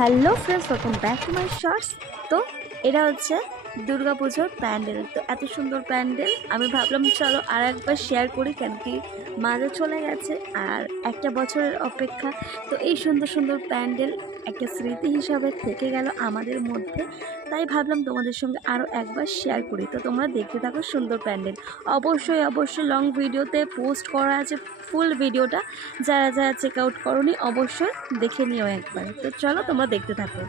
Hello friends, welcome back to my shorts. তো এটা হচ্ছে দুর্গাপুজোর প্যান্ডেল। তো এত সুন্দর প্যান্ডেল, আমি ভাবলাম চলো আর একবার শেয়ার করি, কেন কি মাঝে চলে গেছে আর একটা বছরের অপেক্ষা। তো এই সুন্দর সুন্দর প্যান্ডেল একটা স্মৃতি হিসাবে থেকে গেল আমাদের মধ্যে, তাই ভাবলাম তোমাদের সঙ্গে আরও একবার শেয়ার করি। তো তোমরা দেখতে থাকো সুন্দর প্যান্ডেল। অবশ্যই অবশ্যই লং ভিডিওতে পোস্ট করা আছে ফুল ভিডিওটা, যারা যারা চেক আউট করোনি অবশ্যই দেখে নিও একবার। তো চলো তোমরা দেখতে থাকো।